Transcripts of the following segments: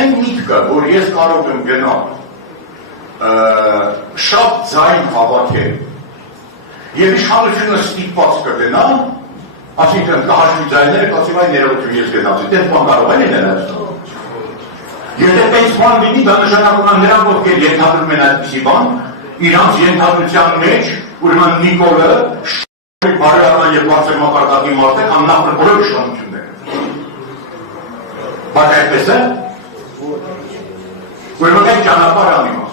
այն միտքը, որ ես կարող եմ գնալ շատ ձայն հավաքել եւ իշխանությունը ստիպված կգնա, այսինքն կհաշվի ձայները, կասի վայ ներողություն ես գնացի, դες բան կարող է լինել այստեղ։ Եթե տենց բան լինի, դա նշանակում է նրանք, ովքեր ենթադրում են այդպիսի բան, իրանց ենթադրության մեջ, ուրեմն Նիկոլը բարոյական եւ բարձր մակարդակի մարդ է, աննախ բոլոր իշխանությունները։ Բայց այդպես է, ուրեմն այդ ճանապարհը անիմաց։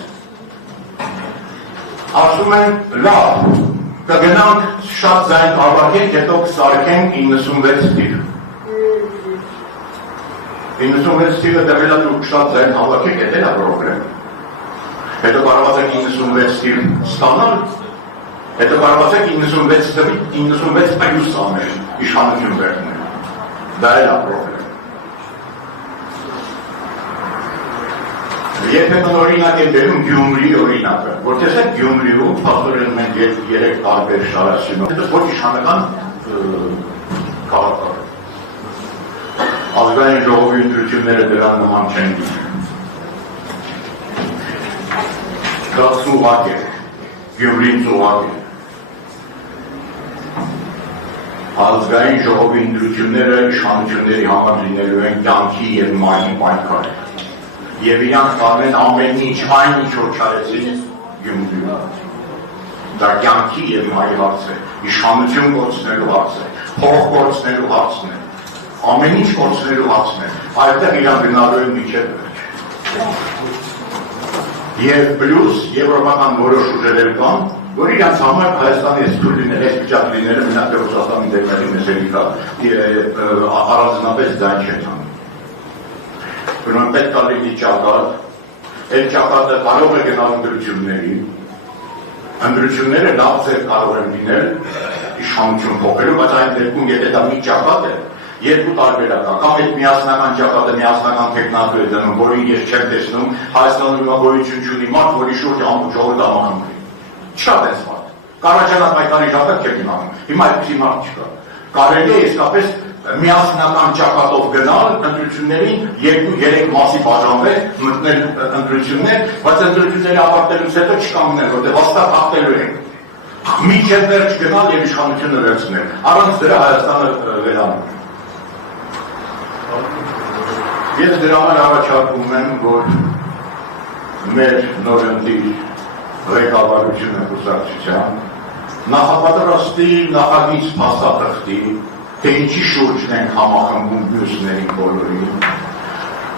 Ասում են, լավ, կգնանք շատ ձայն հավաքենք, հետո կսարքենք 96 թիվ։ 96 թիվը դեպելա դուք շատ ձայն հավաքենք, հետ է նա պրոբլեմ։ Հետո կարողացեք 96 թիվ ստանալ, հետո կարողացեք 96 թվի 96 պլյուս անել իշխանություն վերցնել։ Դա է նա պրոբլեմ։ Երբեմն օրինակ է բերում Գյումրի օրինակը, որ տեսեք Գյումրիում փաստորեն մենք երեք տարբեր շարաշինով, հետո ոչ իշխանական քաղաք։ Ազգային ժողովի ընտրությունները դրան նման չեն դիմում։ Դա ծուղակ է, Գյումրին ծուղակ է։ Ազգային ժողովի ընտրությունները իշխանությունների համար լինելու են կյանքի և մահի պայքար։ Եվ իրանք կարեն ամեն ինչ, այն ինչ որ չարեցին Գյումրիում։ Դա կյանքի և մահի հարց է, իշխանություն կորցնելու հարց է, փող կորցնելու հարցն է, ամեն ինչ կորցնելու հարցն է, այդտեղ իրանք գնալու են մինչև վերջ։ Եվ պլյուս եվրոպական որոշ ուժեր կան, որ իրանք համար Հայաստանի այս թույլ լինել, այս վիճակ լինելը մենակ Ռուսաստանի դերների մեզերի կա, առանձնապես ձայն չեն անում։ Ուրեմն պետք է լինի ճակատ, այդ ճակատը կարող է գնալ ընտրությունների, ընտրությունները լավ ձև կարող են լինել իշխանություն փոխելու, բայց այն դեպքում եթե դա մի ճակատ է, երկու տարբերակ կա, կամ այդ միասնական ճակատը միասնական տեխնատու է դնում, որին ես չեմ տեսնում, Հայաստանում գոյություն չունի մարդ, որի շուրջ ամբողջ ժողովուրդը համախմբվի։ Չկա այդպես մարդ։ Կառաջանակ պայքարի ժամանակ չեք իմանում, հիմա այդպիսի մարդ չկա։ Կարելի է իսկապես միասնական ճակատով գնալ ընտրություններին, 2-3 մասի բաժանվել, մտնել ընտրություններ, բայց ընտրությունների ավարտելուց հետո չկանգնել, որտեղ հաստատ հաղթելու ենք։ Մինչև վերջ գնալ եւ իշխանությունը վերցնել։ Առանց դրա Հայաստանը վերանում։ Ես դրա համար առաջարկում եմ, որ մեր նորընտիր ղեկավարությունը կուսակցության նախապատրաստի, նախագիծ փաստաթղթի, թե ինչի շուրջն ենք համախմբում մյուսներին բոլորին,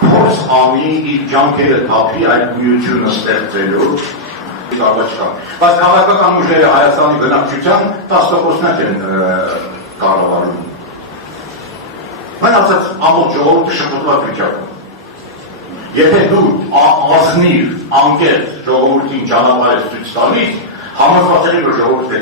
փորձ անի իր ջանքերը թափի այդ միությունը ստեղծելու առաջ կան։ Բայց քաղաքական ուժերը Հայաստանի բնակչության 10%-ն են կառավարում։ Մնացած ամբողջ ժողովուրդը շփոթված վիճակում։ Եթե դու ազնիվ, անկեղծ ժողովրդին ճանապարհ ես ցույց տալիս, համոզված եմ, որ ժողովուրդը